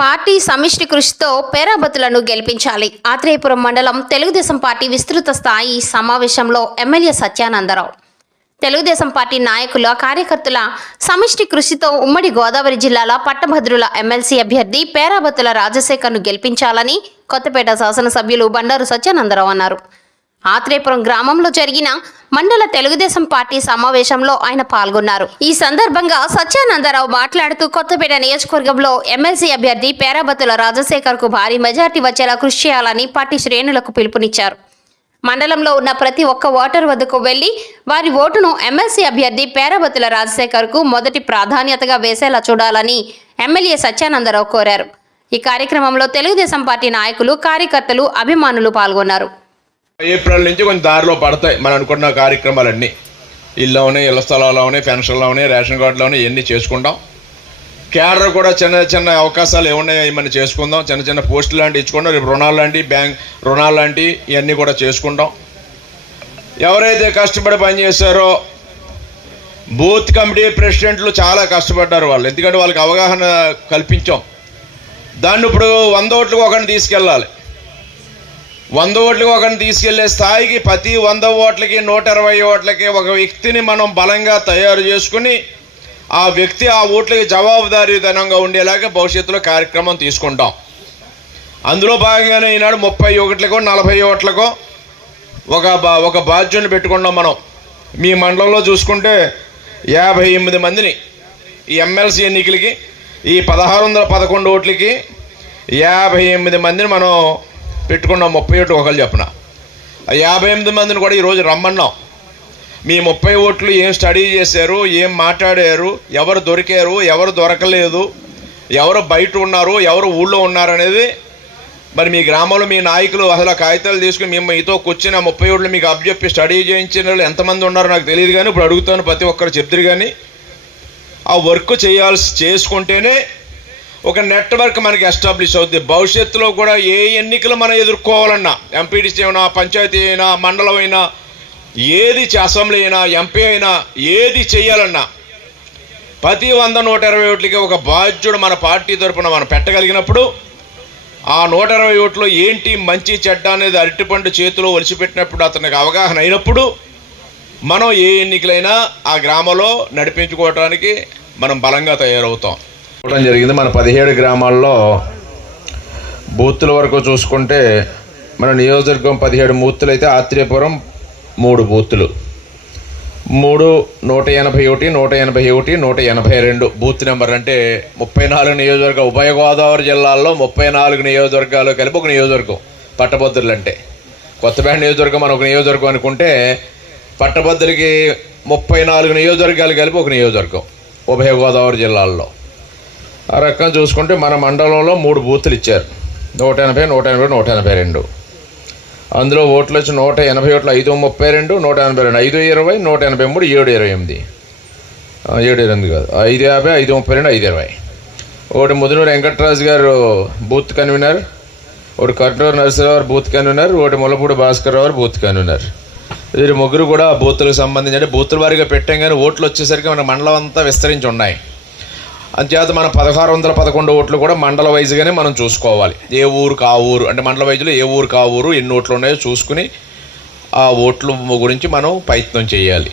Party సమిష్టి కృషితో పేరాబతులను గెలిపించాలి. ఆత్రేయపురం మండలం తెలుగుదేశం పార్టీ విస్తృత స్థాయి సమావేశంలో ఎమ్మెల్యే సత్యానందరావు. తెలుగుదేశం పార్టీ నాయకుల కార్యకర్తల సమిష్టి కృషితో ఉమ్మడి గోదావరి జిల్లాల పట్టభద్రుల ఎమ్మెల్సీ అభ్యర్థి పేరాబతుల రాజశేఖర్ను గెలిపించాలని కొత్తపేట శాసనసభ్యులు బండారు సత్యానందరావు అన్నారు. ఆత్రేయపురం గ్రామంలో జరిగిన మండల తెలుగుదేశం పార్టీ సమావేశంలో ఆయన పాల్గొన్నారు. ఈ సందర్భంగా సత్యానందరావు మాట్లాడుతూ కొత్తపేట నియోజకవర్గంలో ఎమ్మెల్సీ అభ్యర్థి పేరాబతుల రాజశేఖర్కు భారీ మెజార్టీ వచ్చేలా కృషి చేయాలని పార్టీ శ్రేణులకు పిలుపునిచ్చారు. మండలంలో ఉన్న ప్రతి ఒక్క ఓటర్ వద్దకు వెళ్ళి వారి ఓటును ఎమ్మెల్సీ అభ్యర్థి పేరాబతుల రాజశేఖర్కు మొదటి ప్రాధాన్యతగా వేసేలా చూడాలని ఎమ్మెల్యే సత్యానందరావు కోరారు. ఈ కార్యక్రమంలో తెలుగుదేశం పార్టీ నాయకులు కార్యకర్తలు అభిమానులు పాల్గొన్నారు. ఏప్రిల్ నుంచి కొంచెం దారిలో పడతాయి. మనం అనుకున్న కార్యక్రమాలన్నీ. ఇల్లులోనే ఇళ్ళ స్థలాల్లోనే పెన్షన్లోనే రేషన్ కార్డులోనే ఇవన్నీ చేసుకుంటాం. క్యాడర్ కూడా చిన్న చిన్న అవకాశాలు ఏమున్నాయో ఏమైనా చేసుకుందాం. చిన్న చిన్న పోస్టులు లాంటివి ఇచ్చుకుంటాం. రేపు రుణాలు లాంటి బ్యాంక్ రుణాలు లాంటి ఇవన్నీ కూడా చేసుకుంటాం. ఎవరైతే కష్టపడి పనిచేశారో బూత్ కమిటీ ప్రెసిడెంట్లు చాలా కష్టపడ్డారు వాళ్ళు. ఎందుకంటే వాళ్ళకి అవగాహన కల్పించాం. దాన్ని ఇప్పుడు వంద ఓట్లకు ఒకరిని తీసుకెళ్ళాలి. వంద ఓట్లకు ఒకరిని తీసుకెళ్ళే స్థాయికి ప్రతి వంద ఓట్లకి నూట ఇరవై ఓట్లకి ఒక వ్యక్తిని మనం బలంగా తయారు చేసుకుని ఆ వ్యక్తి ఆ ఓట్లకి జవాబుదారీతనంగా ఉండేలాగా భవిష్యత్తులో కార్యక్రమం తీసుకుంటాం. అందులో భాగంగానే ఈనాడు ముప్పై ఒకటికో నలభై ఓట్లకో ఒక బా ఒక బాధ్యుని పెట్టుకున్నాం మనం. మీ మండలంలో చూసుకుంటే యాభై ఎనిమిది మందిని ఈ ఎమ్మెల్సీ ఎన్నికలకి ఈ పదహారు వందల పదకొండు ఓట్లకి యాభై ఎనిమిది మందిని మనం పెట్టుకున్నాం ముప్పై ఓట్లు ఒకళ్ళు చెప్పిన? ఆ యాభై ఎనిమిది మందిని కూడా ఈరోజు రమ్మన్నాం. మీ ముప్పై ఓట్లు ఏం స్టడీ చేశారు ఏం మాట్లాడారు ఎవరు దొరికారు ఎవరు దొరకలేదు ఎవరు బయట ఉన్నారు ఎవరు ఊళ్ళో ఉన్నారు అనేది మరి మీ గ్రామంలో మీ నాయకులు అసలు కాగితాలు తీసుకుని మేము మీతో కూర్చుని ఆ ముప్పై ఓట్లు మీకు అబ్జెప్పి స్టడీ చేయించిన వాళ్ళు ఎంతమంది ఉన్నారో నాకు తెలియదు కానీ ఇప్పుడు అడుగుతాను ప్రతి ఒక్కరు చెప్తారు కానీ ఆ వర్క్ చేయాల్సి చేసుకుంటేనే ఒక నెట్వర్క్ మనకి ఎస్టాబ్లిష్ అవుద్ది. భవిష్యత్తులో కూడా ఏ ఎన్నికలు మనం ఎదుర్కోవాలన్నా ఎంపీటీసీ అయినా పంచాయతీ అయినా మండలం అయినా ఏది అసెంబ్లీ అయినా ఎంపీ అయినా ఏది చేయాలన్నా ప్రతి వంద నూట ఇరవై ఓట్లకి ఒక బాధ్యుడు మన పార్టీ తరపున మనం పెట్టగలిగినప్పుడు ఆ నూట ఇరవై ఓట్లు ఏంటి మంచి చెడ్డ అనేది అరటిపండు చేతిలో ఒలిచిపెట్టినప్పుడు అతనికి అవగాహన అయినప్పుడు మనం ఏ ఎన్నికలైనా ఆ గ్రామంలో నడిపించుకోవడానికి మనం బలంగా తయారవుతాం. చూడడం జరిగింది. మన పదిహేడు గ్రామాల్లో బూత్ల వరకు చూసుకుంటే మన నియోజకవర్గం పదిహేడు బూత్తులు అయితే ఆత్రేయపురం మూడు బూత్తులు మూడు నూట ఎనభై ఒకటి నూట ఎనభై ఒకటి నూట ఎనభై రెండు బూత్ నెంబర్ అంటే ముప్పై నాలుగు నియోజకవర్గ ఉభయ గోదావరి జిల్లాల్లో ముప్పై నాలుగు నియోజకవర్గాలు కలిపి ఒక నియోజకవర్గం పట్టభద్రులు అంటే కొత్తపేట నియోజకవర్గం మనం ఒక నియోజకవర్గం అనుకుంటే పట్టభద్రులకి ముప్పై నాలుగు నియోజకవర్గాలు కలిపి ఒక నియోజకవర్గం ఉభయ గోదావరి జిల్లాల్లో. ఆ రకం చూసుకుంటే మన మండలంలో మూడు బూతులు ఇచ్చారు. నూట ఎనభై నూట ఎనభై నూట ఎనభై రెండు. అందులో ఓట్లు వచ్చి నూట ఎనభై ఓట్లు ఐదు ముప్పై రెండు నూట ఎనభై రెండు. ఐదు ఇరవై నూట ఎనభై మూడు ఏడు ఇరవై ఎనిమిది. ఏడు ఇరవై ఎనిమిది కాదు. ఐదు యాభై ఐదు ముప్పై రెండు ఐదు ఇరవై. ఒకటి ముదునూరు వెంకట్రాజు గారు బూత్ కన్వీనర్. ఒకటి కర్నూరు నరసింహరావు బూత్ కన్వీనర్. ఒకటి ములపూడి భాస్కర్ రావు బూత్ కన్వీనర్. వీరు ముగ్గురు కూడా బూత్లకు సంబంధించి అంటే బూతుల వారిగా పెట్టాం కానీ ఓట్లు వచ్చేసరికి మన మండలం అంతా విస్తరించి ఉన్నాయి. అంచేత మన పదహారు వందల పదకొండు ఓట్లు కూడా మండల వైజ్గానే మనం చూసుకోవాలి. ఏ ఊరు కా ఊరు అంటే మండల వైజ్లో ఏ ఊరు కా ఊరు ఎన్ని ఓట్లు ఉన్నాయో చూసుకుని ఆ ఓట్ల గురించి మనం ప్రయత్నం చేయాలి.